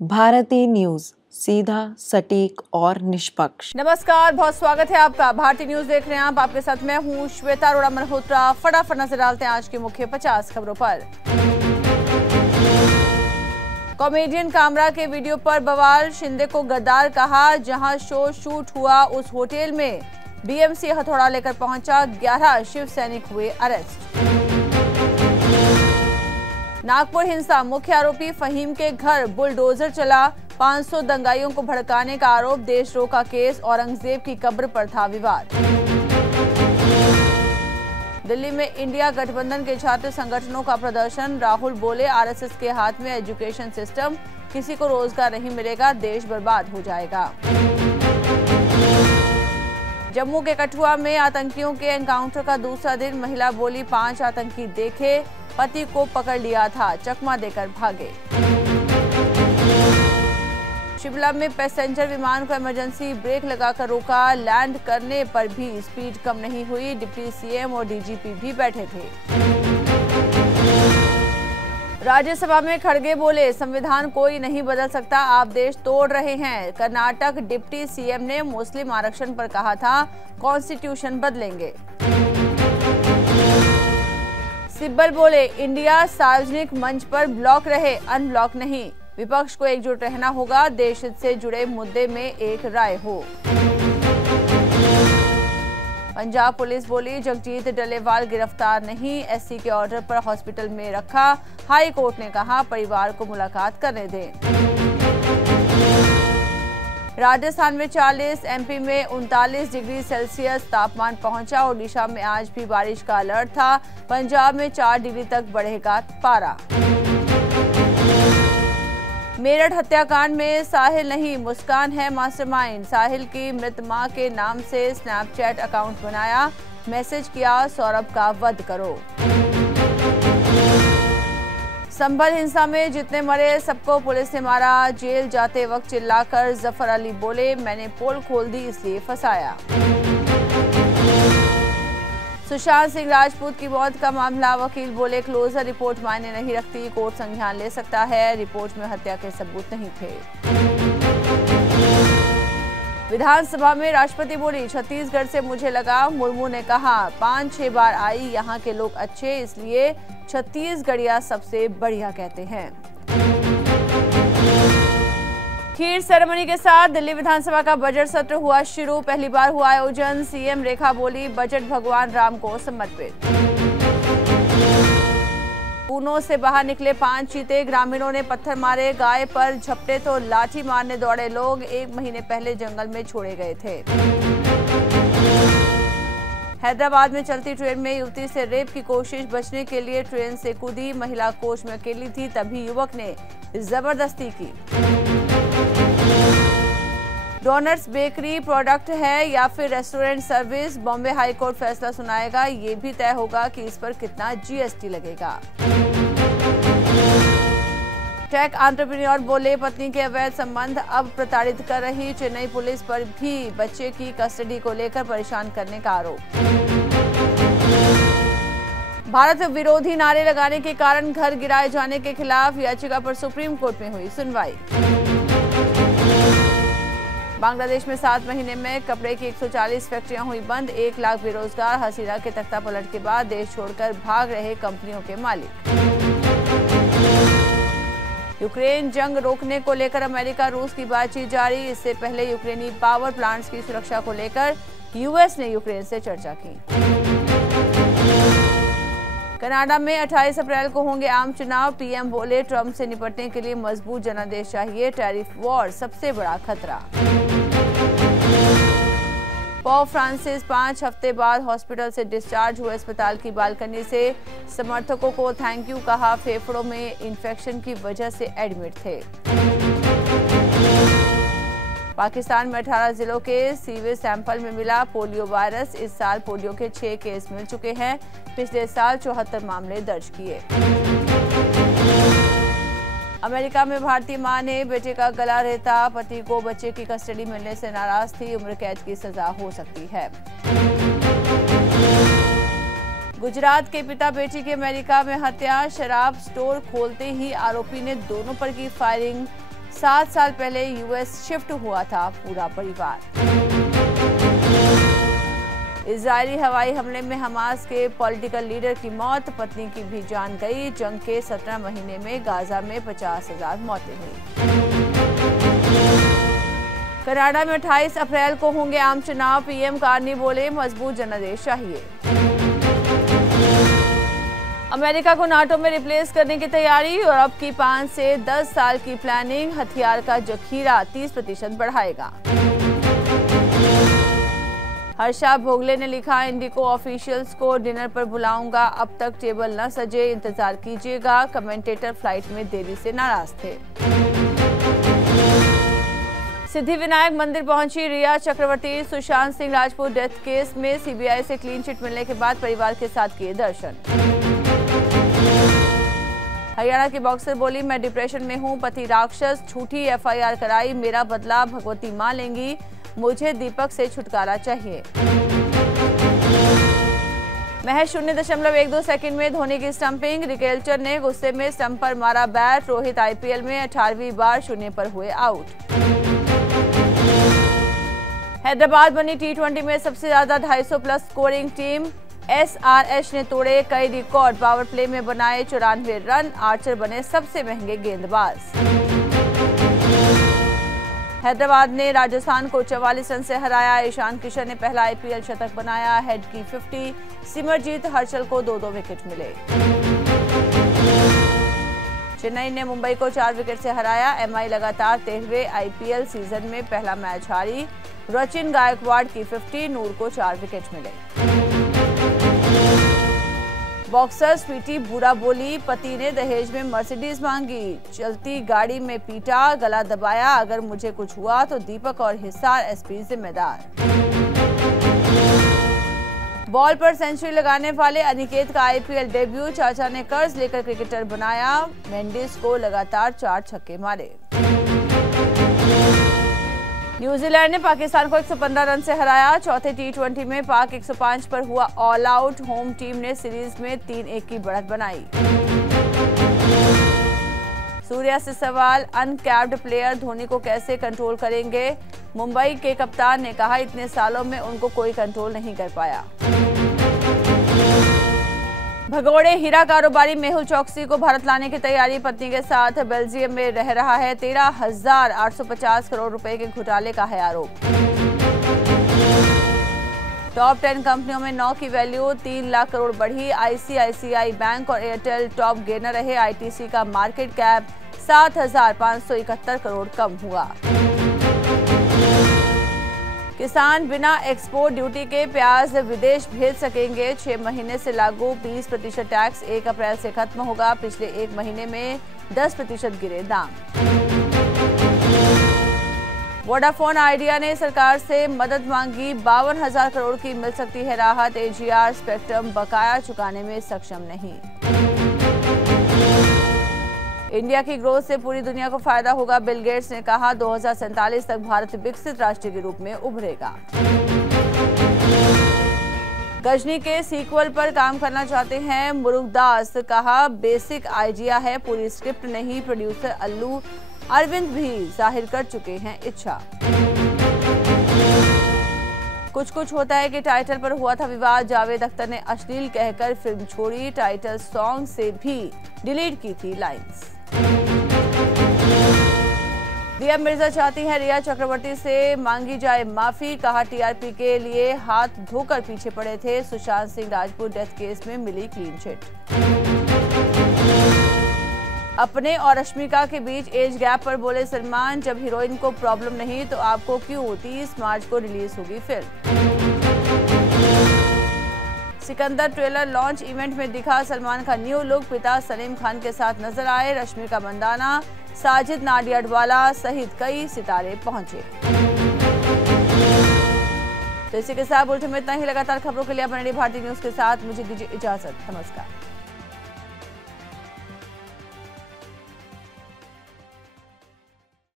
Bharti news, सीधा, सटीक और निष्पक्ष। नमस्कार, बहुत स्वागत है आपका। भारती न्यूज देख रहे हैं आप। आपके साथ मैं हूं श्वेता अरोड़ा मल्होत्रा। फटाफट नजर डालते हैं आज की मुख्य 50 खबरों पर। कॉमेडियन कामरा के वीडियो पर बवाल, शिंदे को गद्दार कहा। जहां शो शूट हुआ उस होटल में बीएमसी हथौड़ा लेकर पहुंचा। 11 शिव सैनिक हुए अरेस्ट। नागपुर हिंसा, मुख्य आरोपी फहीम के घर बुलडोजर चला। 500 दंगाइयों को भड़काने का आरोप। देशद्रोह का केस। औरंगजेब की कब्र पर था विवाद। दिल्ली में इंडिया गठबंधन के छात्र संगठनों का प्रदर्शन। राहुल बोले, आरएसएस के हाथ में एजुकेशन सिस्टम, किसी को रोजगार नहीं मिलेगा, देश बर्बाद हो जाएगा। जम्मू के कठुआ में आतंकियों के एनकाउंटर का दूसरा दिन। महिला बोली, 5 आतंकी देखे, पति को पकड़ लिया था, चकमा देकर भागे। शिमला में पैसेंजर विमान को इमरजेंसी ब्रेक लगाकर रोका। लैंड करने पर भी स्पीड कम नहीं हुई। डिप्टी सीएम और डीजीपी भी बैठे थे। राज्यसभा में खड़गे बोले, संविधान कोई नहीं बदल सकता, आप देश तोड़ रहे हैं। कर्नाटक डिप्टी सीएम ने मुस्लिम आरक्षण पर कहा था, कॉन्स्टिट्यूशन बदलेंगे। सिब्बल बोले, इंडिया सार्वजनिक मंच पर ब्लॉक रहे, अनब्लॉक नहीं। विपक्ष को एकजुट रहना होगा, देश हित से जुड़े मुद्दे में एक राय हो। पंजाब पुलिस बोली, जगजीत डलेवाल गिरफ्तार नहीं, एससी के ऑर्डर पर हॉस्पिटल में रखा। हाई कोर्ट ने कहा, परिवार को मुलाकात करने दें। राजस्थान में 40, एमपी में 39 डिग्री सेल्सियस तापमान पहुंचा। ओडिशा में आज भी बारिश का अलर्ट था। पंजाब में 4 डिग्री तक बढ़ेगा पारा। मेरठ हत्याकांड में साहिल नहीं, मुस्कान है मास्टरमाइंड। साहिल की मृत मां के नाम से स्नैपचैट अकाउंट बनाया। मैसेज किया, सौरभ का वध करो। संभल हिंसा में जितने मरे सबको पुलिस ने मारा। जेल जाते वक्त चिल्लाकर जफर अली बोले, मैंने पोल खोल दी इसलिए फंसाया। सुशांत सिंह राजपूत की मौत का मामला, वकील बोले, क्लोजर रिपोर्ट मायने नहीं रखती, कोर्ट संज्ञान ले सकता है। रिपोर्ट में हत्या के सबूत नहीं थे। विधानसभा में राष्ट्रपति बोली, छत्तीसगढ़ से मुझे लगा। मुर्मू ने कहा, 5-6 बार आई, यहाँ के लोग अच्छे, इसलिए छत्तीसगढ़िया सबसे बढ़िया कहते हैं। खीर सेरेमनी के साथ दिल्ली विधानसभा का बजट सत्र हुआ शुरू। पहली बार हुआ आयोजन। सीएम रेखा बोली, बजट भगवान राम को समर्पित। पूनो से बाहर निकले 5 चीते। ग्रामीणों ने पत्थर मारे, गाय पर झपटे तो लाठी मारने दौड़े लोग। 1 महीने पहले जंगल में छोड़े गए थे। हैदराबाद में चलती ट्रेन में युवती से रेप की कोशिश। बचने के लिए ट्रेन से कूदी। महिला कोच में अकेली थी, तभी युवक ने जबरदस्ती की। डोनट्स बेकरी प्रोडक्ट है या फिर restaurant service, Bombay high court फैसला सुनाएगा। ये भी तय होगा कि इस पर कितना जीएसटी लगेगा। टेक एंटरप्रेन्योर बोले, पत्नी के अवैध संबंध अब प्रताड़ित कर रही। चेन्नई पुलिस पर भी बच्चे की कस्टडी को लेकर परेशान करने का आरोप। भारत विरोधी नारे लगाने के कारण घर गिराए जाने के खिलाफ याचिका पर सुप्रीम कोर्ट में हुई सुनवाई। बांग्लादेश में 7 महीने में कपड़े की 140 फैक्ट्रियां हुई बंद। 1 लाख बेरोजगार। हसीना के तख्तापलट के बाद देश छोड़कर भाग रहे कंपनियों के मालिक। यूक्रेन जंग रोकने को लेकर अमेरिका रूस की बातचीत जारी। इससे पहले यूक्रेनी पावर प्लांट्स की सुरक्षा को लेकर यूएस ने यूक्रेन से चर्चा की। कनाडा में 28 अप्रैल को होंगे आम चुनाव। पीएम बोले, ट्रंप से निपटने के लिए मजबूत जनादेश चाहिए। टैरिफ वॉर सबसे बड़ा खतरा। पोप फ्रांसिस 5 हफ्ते बाद हॉस्पिटल से डिस्चार्ज हुए। अस्पताल की बालकनी से समर्थकों को थैंक यू कहा। फेफड़ों में इन्फेक्शन की वजह से एडमिट थे। पाकिस्तान में 18 जिलों के सीवेज सैंपल में मिला पोलियो वायरस। इस साल पोलियो के 6 केस मिल चुके हैं। पिछले साल 74 मामले दर्ज किए। अमेरिका में भारतीय मां ने बेटे का गला रेता। पति को बच्चे की कस्टडी मिलने से नाराज थी। उम्र कैद की सजा हो सकती है। गुजरात के पिता बेटी की अमेरिका में हत्या। शराब स्टोर खोलते ही आरोपी ने दोनों पर की फायरिंग। 7 साल पहले यूएस शिफ्ट हुआ था पूरा परिवार। इजरायली हवाई हमले में हमास के पॉलिटिकल लीडर की मौत, पत्नी की भी जान गई। जंग के 17 महीने में गाजा में 50,000 मौतें हुई। कनाडा में 28 अप्रैल को होंगे आम चुनाव। पीएम कार्नी बोले, मजबूत जनादेश चाहिए। अमेरिका को नाटो में रिप्लेस करने की तैयारी। यूरोप की 5 से 10 साल की प्लानिंग। हथियार का जखीरा 30% बढ़ाएगा। हर्षा भोगले ने लिखा, इंडिको ऑफिशियल्स को डिनर पर बुलाऊंगा, अब तक टेबल न सजे, इंतजार कीजिएगा। कमेंटेटर फ्लाइट में देरी से नाराज थे। सिद्धिविनायक मंदिर पहुंची रिया चक्रवर्ती। सुशांत सिंह राजपूत डेथ केस में सीबीआई से क्लीन चिट मिलने के बाद परिवार के साथ किए दर्शन। हरियाणा की बॉक्सर बोली, मैं डिप्रेशन में हूं, पति राक्षस, झूठी एफआईआर कराई, मेरा बदला भगवती मां लेंगी, मुझे दीपक से छुटकारा चाहिए। महज 0.12 सेकंड में धोनी की स्टंपिंग। रिकेल्चर ने गुस्से में स्टंप पर मारा बैट। रोहित आईपीएल में 18वीं बार 0 पर हुए आउट। हैदराबाद बनी T20 में सबसे ज्यादा 250 प्लस स्कोरिंग टीम। एसआरएच ने तोड़े कई रिकॉर्ड, पावर प्ले में बनाए 94 रन। आर्चर बने सबसे महंगे गेंदबाज। हैदराबाद ने राजस्थान को 44 रन से हराया। ईशान किशन ने पहला आईपीएल शतक बनाया। हेड की 50। सिमरजीत हर्षल को 2-2 विकेट मिले। चेन्नई ने मुंबई को 4 विकेट से हराया। एमआई लगातार 13वें आईपीएल सीजन में पहला मैच हारी। रचिन गायकवाड़ की 50। नूर को 4 विकेट मिले। बॉक्सर स्वीटी बुरा बोली, पति ने दहेज में मर्सिडीज मांगी, चलती गाड़ी में पीटा, गला दबाया, अगर मुझे कुछ हुआ तो दीपक और हिसार एसपी जिम्मेदार। बॉल पर सेंचुरी लगाने वाले अनिकेत का आईपीएल डेब्यू। चाचा ने कर्ज लेकर क्रिकेटर बनाया। मेंडिस को लगातार 4 छक्के मारे। न्यूजीलैंड ने पाकिस्तान को 115 रन से हराया। चौथे T20 में पाक 105 पर हुआ ऑल आउट। होम टीम ने सीरीज में 3-1 की बढ़त बनाई। सूर्या से सवाल, अनकैप्ड प्लेयर धोनी को कैसे कंट्रोल करेंगे? मुंबई के कप्तान ने कहा, इतने सालों में उनको कोई कंट्रोल नहीं कर पाया। भगोड़े हीरा कारोबारी मेहुल चौकसी को भारत लाने की तैयारी। पत्नी के साथ बेल्जियम में रह रहा है। 13,850 करोड़ रुपए के घोटाले का है आरोप। टॉप 10 कंपनियों में 9 की वैल्यू 3 लाख करोड़ बढ़ी। आईसीआईसीआई बैंक और एयरटेल टॉप गेनर रहे। आईटीसी का मार्केट कैप 7,571 करोड़ कम हुआ। किसान बिना एक्सपोर्ट ड्यूटी के प्याज विदेश भेज सकेंगे। 6 महीने से लागू 20% टैक्स 1 अप्रैल से खत्म होगा। पिछले 1 महीने में 10% गिरे दाम। वोडाफोन आइडिया ने सरकार से मदद मांगी। 52,000 करोड़ की मिल सकती है राहत। एजीआर स्पेक्ट्रम बकाया चुकाने में सक्षम नहीं। इंडिया की ग्रोथ से पूरी दुनिया को फायदा होगा। बिल गेट्स ने कहा, 2047 तक भारत विकसित राष्ट्र के रूप में उभरेगा। गजनी के सीक्वल पर काम करना चाहते हैं मुरुगदास। कहा, बेसिक आइडिया है, पूरी स्क्रिप्ट नहीं। प्रोड्यूसर अल्लू अरविंद भी जाहिर कर चुके हैं इच्छा। कुछ होता है कि टाइटल पर हुआ था विवाद। जावेद अख्तर ने अश्लील कहकर फिल्म छोड़ी। टाइटल सॉन्ग से भी डिलीट की थी लाइंस। दिया मिर्जा चाहती हैं रिया चक्रवर्ती से मांगी जाए माफी। कहा, टीआरपी के लिए हाथ धोकर पीछे पड़े थे। सुशांत सिंह राजपूत डेथ केस में मिली क्लीन चिट। अपने और रश्मिका के बीच एज गैप पर बोले सलमान, जब हीरोइन को प्रॉब्लम नहीं तो आपको क्यों? 30 मार्च को रिलीज होगी film. Sikandar trailer launch event में दिखा सलमान का न्यू लुक। पिता सलीम खान के साथ नजर आए। रश्मिका मंदाना, साजिद नाडियाडवाला सहित कई सितारे पहुंचे। तो इसी के साथ बुलेटिन में इतना ही। लगातार खबरों के लिए बने रहिए भारतीय न्यूज के साथ। मुझे दीजिए इजाजत। नमस्कार।